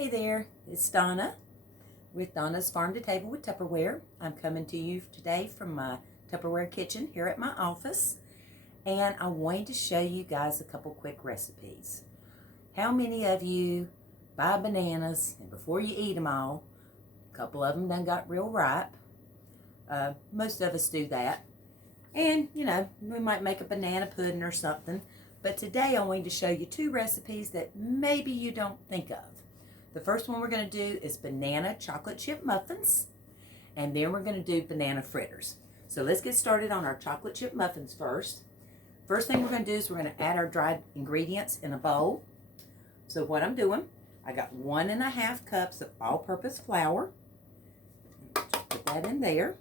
Hey there, it's Donna with Donna's Farm to Table with Tupperware. I'm coming to you today from my Tupperware kitchen here at my office, and I wanted to show you guys a couple quick recipes. How many of you buy bananas and before you eat them all, a couple of them done got real ripe? Most of us do that. And, you know, we might make a banana pudding or something. But today I wanted to show you two recipes that maybe you don't think of. The first one we're going to do is banana chocolate chip muffins. And then we're going to do banana fritters. So let's get started on our chocolate chip muffins first. First thing we're going to do is we're going to add our dried ingredients in a bowl. So what I'm doing, I got 1.5 cups of all-purpose flour. Just put that in there.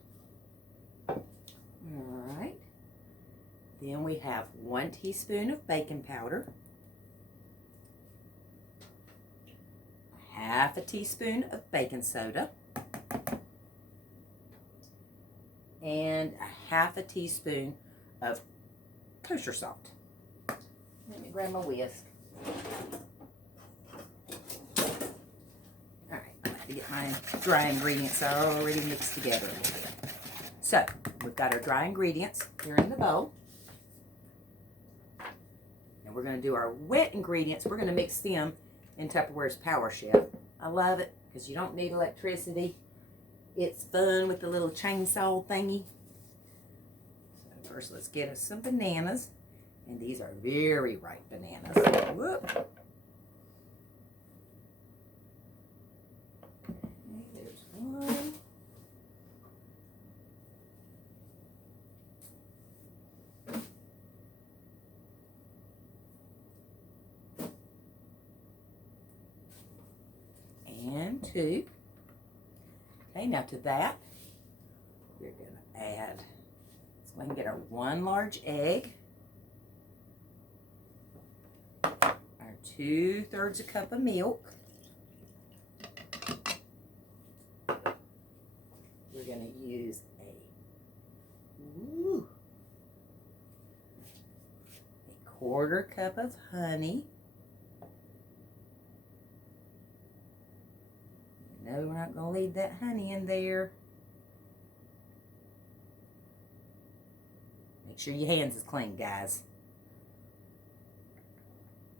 Alright. Then we have 1 teaspoon of baking powder. Half a teaspoon of baking soda. And a half a teaspoon of kosher salt. Let me grab my whisk. Alright, I like to get my dry ingredients already mixed together a little bit. So, we've got our dry ingredients here in the bowl. And we're going to do our wet ingredients. We're going to mix them in Tupperware's Power Chef. I love it because you don't need electricity. It's fun with the little chainsaw thingy. So first let's get us some bananas. And these are very ripe bananas. Whoop. Okay, there's one. And 2. Okay, now to that, we're going to add, let's go ahead and get our 1 large egg, our 2/3 cup of milk. We're going to use a 1/4 cup of honey. No, we're not going to leave that honey in there. Make sure your hands is clean, guys.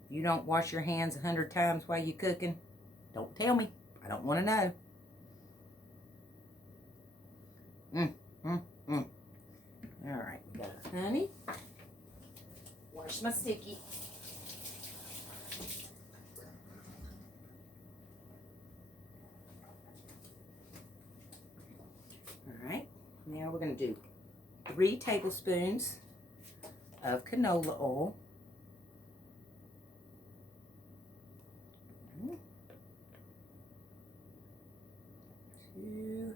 If you don't wash your hands 100 times while you're cooking, don't tell me. I don't want to know. All right, we got our honey. Wash my sticky. Alright, now we're going to do 3 tablespoons of canola oil. 2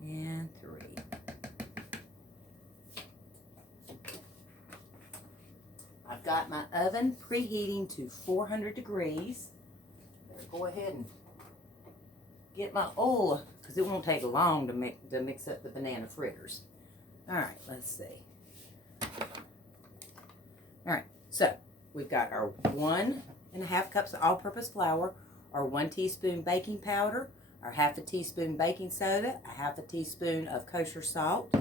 and 3. I've got my oven preheating to 400 degrees. Better go ahead and get my oil, because it won't take long to mix up the banana fritters. Alright, let's see. Alright, so we've got our 1.5 cups of all-purpose flour, our 1 teaspoon baking powder, our half a teaspoon baking soda, a half a teaspoon of kosher salt.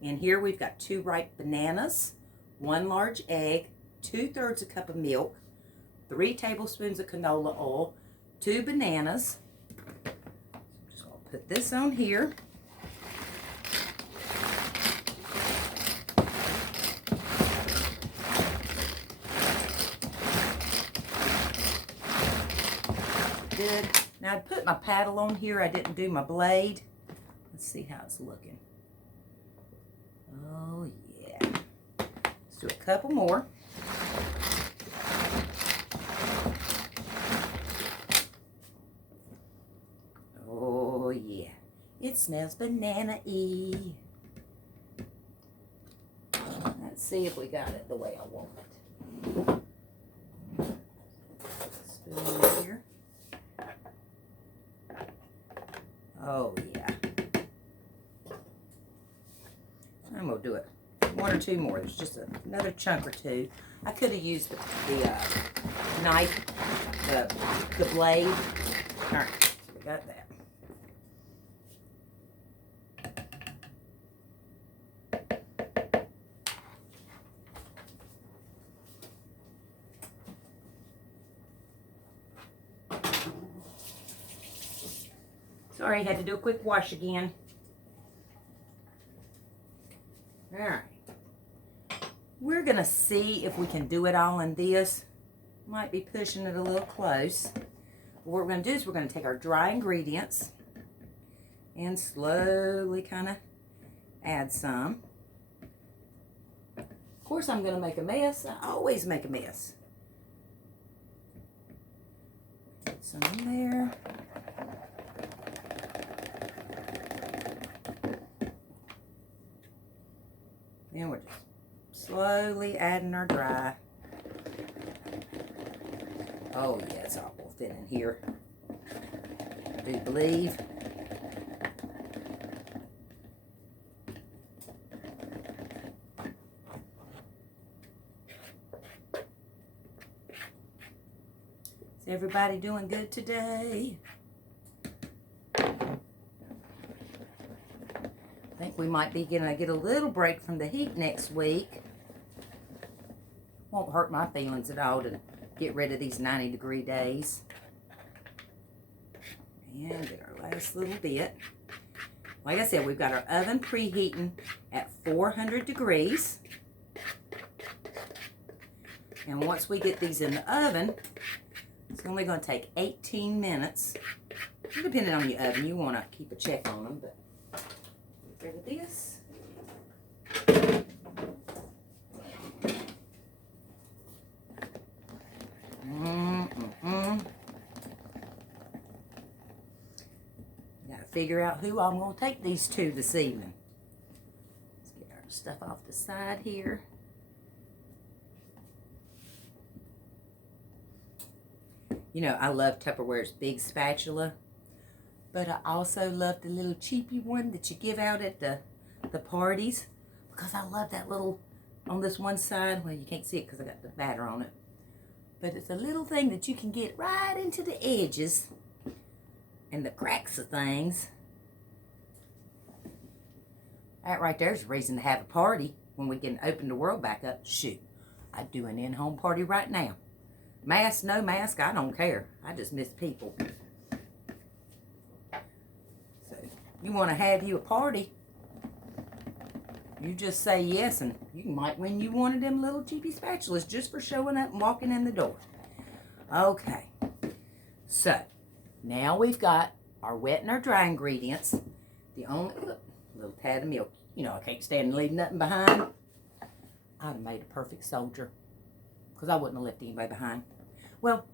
And here we've got 2 ripe bananas, 1 large egg, 2/3 cup of milk, 3 tablespoons of canola oil, 2 bananas. Put this on here. Good. Now I put my paddle on here. I didn't do my blade. Let's see how it's looking. Oh yeah. Let's do a couple more. Oh yeah, it smells banana-y. Let's see if we got it the way I want it. Spoon here. Oh yeah. I'm gonna do it 1 or 2 more. There's just another chunk or 2. I could have used the knife the blade. All right, so we got that. Sorry, had to do a quick wash again. All right. We're going to see if we can do it all in this. Might be pushing it a little close. What we're going to do is we're going to take our dry ingredients and slowly kind of add some. Of course, I'm going to make a mess. I always make a mess. Put some in there. And we're just slowly adding our dry. Oh, yeah, it's awful thin in here. I do believe. Is everybody doing good today? I think we might be going to get a little break from the heat next week. Won't hurt my feelings at all to get rid of these 90-degree days. And get our last little bit. Like I said, we've got our oven preheating at 400 degrees. And once we get these in the oven, it's only going to take 18 minutes. Depending on your oven, you want to keep a check on them, but get rid of this. Gotta figure out who I'm going to take these to this evening. Let's get our stuff off the side here. You know, I love Tupperware's big spatula, but I also love the little cheapy one that you give out at the parties, because I love that little, on this one side, well, you can't see it because I got the batter on it, but it's a little thing that you can get right into the edges and the cracks of things. That right there's a reason to have a party when we can open the world back up. Shoot, I'd do an in-home party right now. Mask, no mask, I don't care. I just miss people. So, you want to have you a party, you just say yes, and you might win you one of them little cheapy spatulas just for showing up and walking in the door. Okay. So, now we've got our wet and our dry ingredients. The only, look, little tad of milk. You know, I can't stand to leave nothing behind. I'd have made a perfect soldier, because I wouldn't have left anybody behind. Well,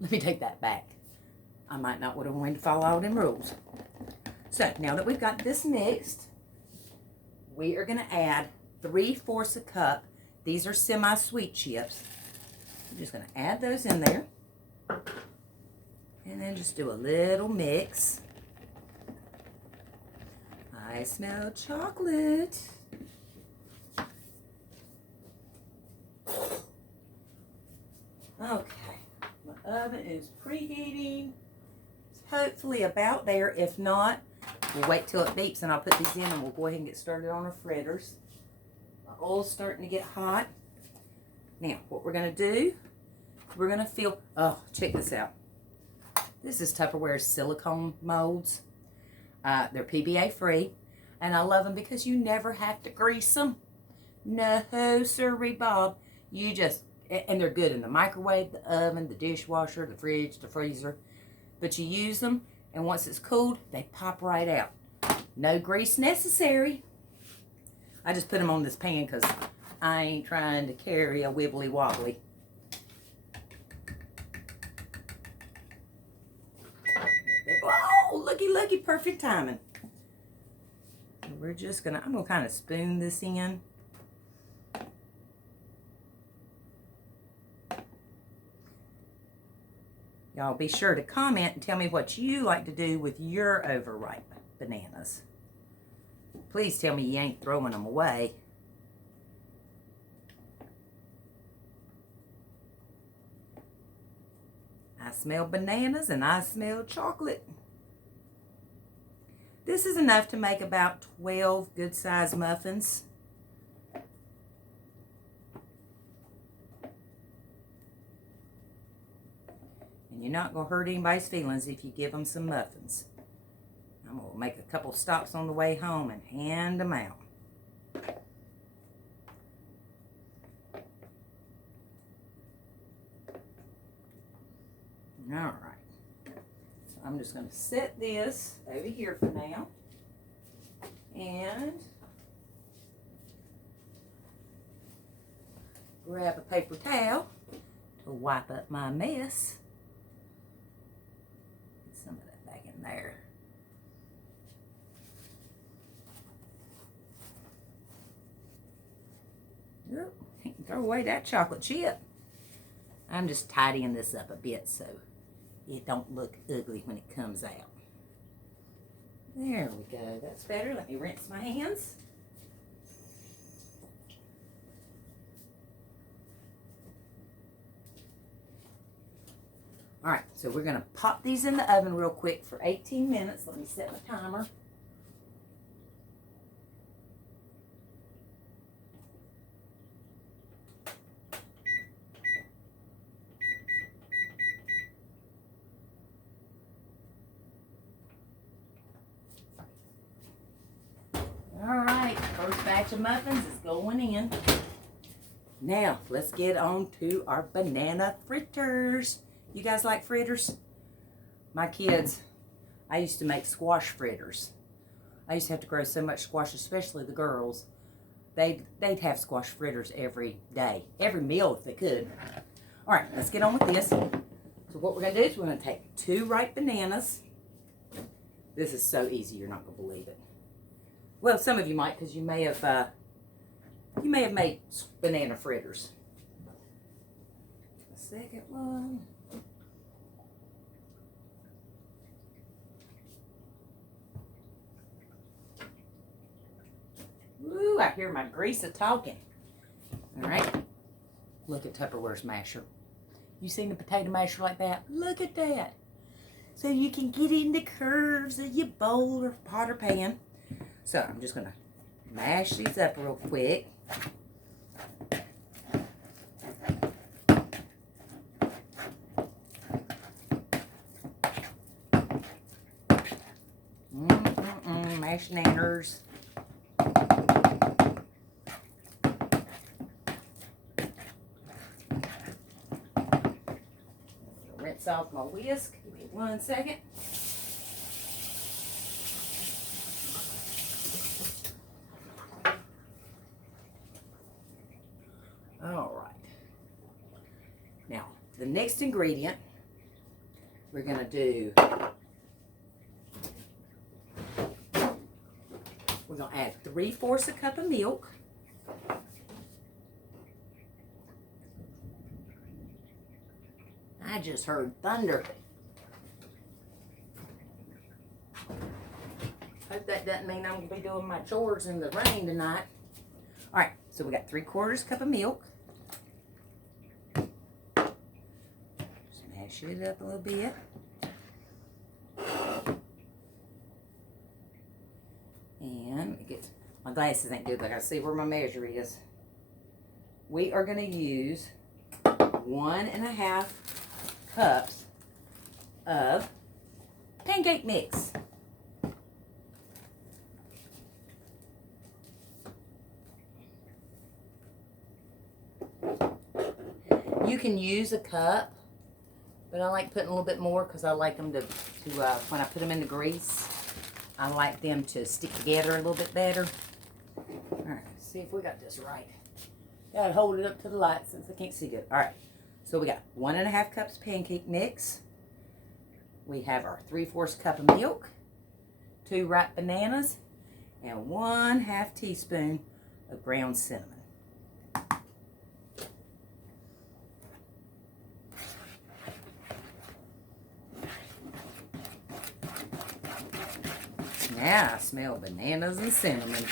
let me take that back. I might not would have wanted to follow all them rules. So, now that we've got this mixed, we are going to add 3/4 a cup. These are semi-sweet chips. I'm just going to add those in there. And then just do a little mix. I smell chocolate. Okay. My oven is preheating. It's hopefully about there. If not, we'll wait till it beeps and I'll put these in and we'll go ahead and get started on our fritters. My oil's starting to get hot. Now, what we're going to do, we're going to fill, oh, check this out. This is Tupperware's silicone molds. They're PBA free, and I love them because you never have to grease them. No, sirree, Bob. You just, and they're good in the microwave, the oven, the dishwasher, the fridge, the freezer. But you use them, and once it's cooled, they pop right out. No grease necessary. I just put them on this pan because I ain't trying to carry a wibbly wobbly. Oh, looky, looky, perfect timing. So we're just gonna, I'm gonna kind of spoon this in. Y'all be sure to comment and tell me what you like to do with your overripe bananas. Please tell me you ain't throwing them away. I smell bananas and I smell chocolate. This is enough to make about 12 good-sized muffins. And you're not going to hurt anybody's feelings if you give them some muffins. I'm going to make a couple stops on the way home and hand them out. All right. So I'm just going to set this over here for now. And grab a paper towel to wipe up my mess. Get some of that back in there. Oop, throw away that chocolate chip. I'm just tidying this up a bit so it don't look ugly when it comes out. There we go. That's better. Let me rinse my hands. All right, so we're going to pop these in the oven real quick for 18 minutes. Let me set my timer. All right, first batch of muffins is going in. Now, let's get on to our banana fritters. You guys like fritters? My kids, I used to make squash fritters. I used to have to grow so much squash, especially the girls. They'd have squash fritters every day, every meal if they could. All right, let's get on with this. So what we're going to do is we're going to take 2 ripe bananas. This is so easy, you're not going to believe it. Well, some of you might, because you may have made banana fritters. The second one. Ooh, I hear my grease talking. All right. Look at Tupperware's masher. You seen the potato masher like that? Look at that. So you can get in the curves of your bowl or pot or pan. So I'm just going to mash these up real quick. Mash nanners. Rinse off my whisk. Give me 1 second. All right. Now, the next ingredient we're going to do, we're going to add 3/4 a cup of milk. I just heard thunder. Hope that doesn't mean I'm going to be doing my chores in the rain tonight. All right, so we got 3/4 cup of milk. Smash it up a little bit. And it gets, my glasses ain't good, but I gotta see where my measure is. We are going to use 1.5 cups of pancake mix. You can use a cup, but I like putting a little bit more because I like them to when I put them in the grease, I like them to stick together a little bit better. All right, let's see if we got this right. Gotta hold it up to the light since I can't see good. All right, so we got 1.5 cups pancake mix. We have our 3/4 cup of milk, 2 ripe bananas, and 1/2 teaspoon of ground cinnamon. Now I smell bananas and cinnamon.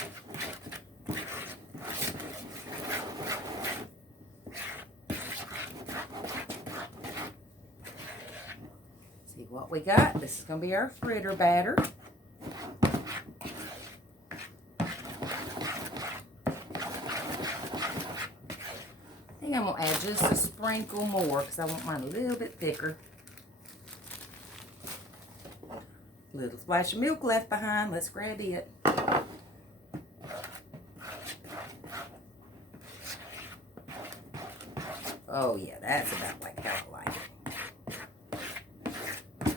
what we got. This is going to be our fritter batter. I think I'm going to add just a sprinkle more because I want mine a little bit thicker. Little splash of milk left behind. Let's grab it. Oh yeah, that's about like how I like it.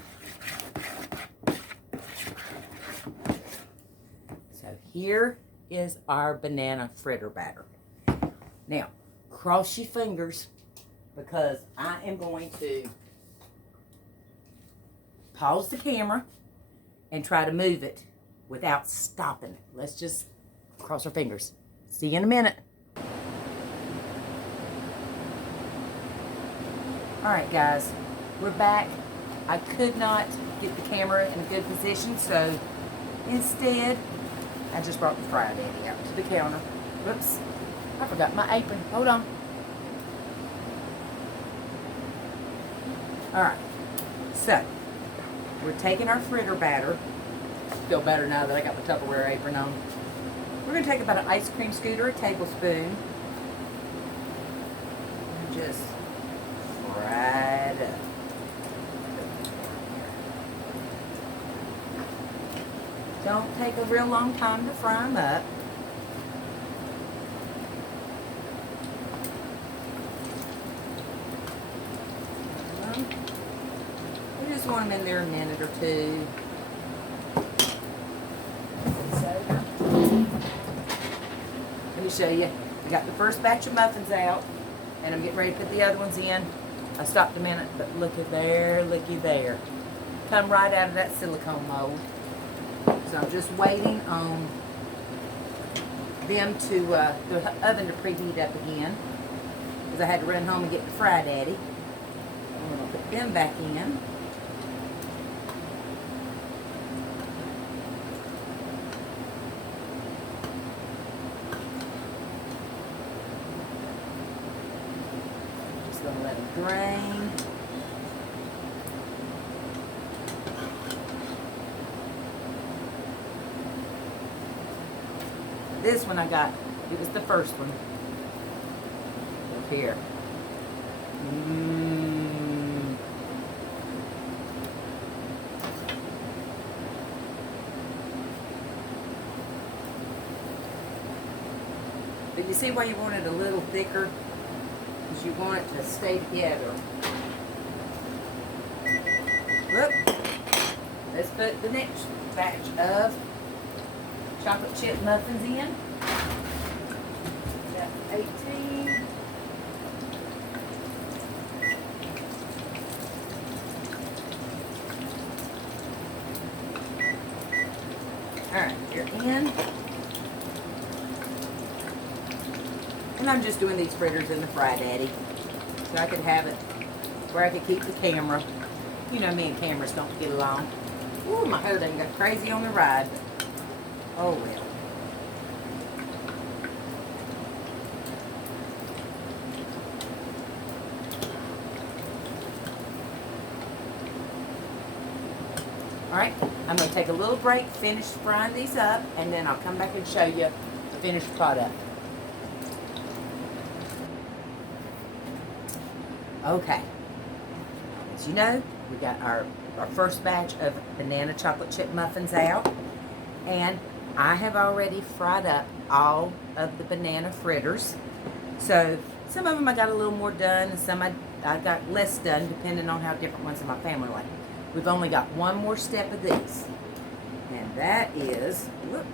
So here is our banana fritter batter. Now, cross your fingers because I am going to pause the camera and try to move it without stopping it. Let's just cross our fingers. See you in a minute. Alright guys, we're back. I could not get the camera in a good position, so instead, I just brought the Fried Eddie out to the counter. Whoops, I forgot my apron. Hold on. Alright, so, we're taking our fritter batter. Feel better now that I got my Tupperware apron on. We're going to take about an ice cream scoop or a tablespoon. And just fry it up. Don't take a real long time to fry them up. We just want them in there a minute or two. Let me show you. I got the first batch of muffins out, and I'm getting ready to put the other ones in. I stopped a minute, but looky there, looky there. Come right out of that silicone mold. So I'm just waiting on them to, the oven to preheat up again, because I had to run home and get the Fried Eddie. I'm going to put them back in. Just going to let them drain. This one I got, it was the first one. Up here. But you see why you want it a little thicker? Because you want it to stay together. Look. Let's put the next batch of chocolate chip muffins in. Got 18. Alright, you're in. And I'm just doing these fritters in the Fried Eddie. So I could have it where I could keep the camera. You know me and cameras don't get along. Ooh, my hair done got crazy on the ride. Oh well. Alright, I'm going to take a little break, finish frying these up, and then I'll come back and show you the finished product. Okay. As you know, we got our first batch of banana chocolate chip muffins out, and I have already fried up all of the banana fritters. So some of them I got a little more done, and some I got less done, depending on how different ones in my family like. We've only got one more step of these, and that is, whoop,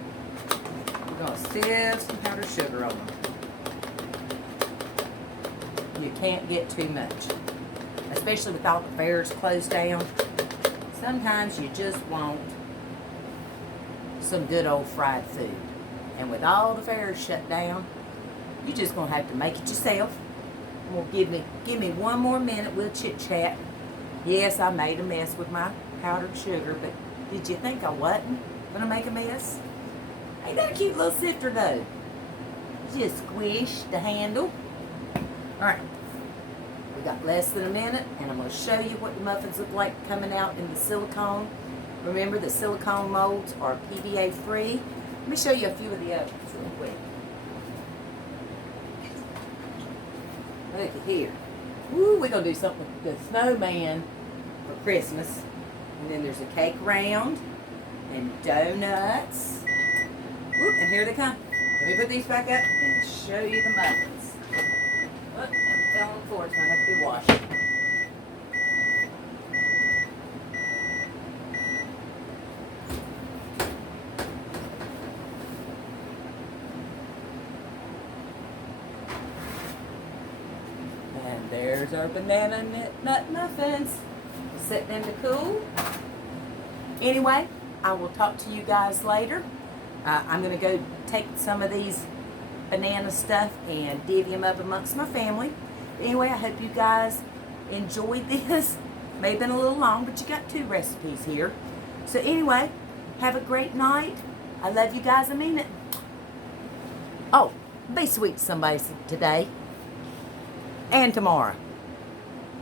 we're going to sieve some powdered sugar on them. You can't get too much, especially with all the fairs closed down. Sometimes you just want some good old fried food. And with all the fairs shut down, you're just going to have to make it yourself. Well, give me one more minute, we'll chit-chat. Yes, I made a mess with my powdered sugar, but did you think I wasn't going to make a mess? Ain't that a cute little sifter though? Just squish the handle. Alright, we got less than a minute, and I'm going to show you what the muffins look like coming out in the silicone. Remember, the silicone molds are PVA free. Let me show you a few of the others real quick. Look at here. Woo, we're going to do something with the snowman for Christmas. And then there's a cake round and donuts. Whoop, and here they come. Let me put these back up and show you the muffins. Look, I fell on the floor. It's going to have to be washed. And there's our banana nut muffins. We'll set them to cool. Anyway, I will talk to you guys later. I'm going to go take some of these banana stuff and divvy them up amongst my family. But anyway, I hope you guys enjoyed this. May have been a little long, but you got 2 recipes here. So anyway, have a great night. I love you guys. I mean it. Oh, be sweet to somebody today and tomorrow.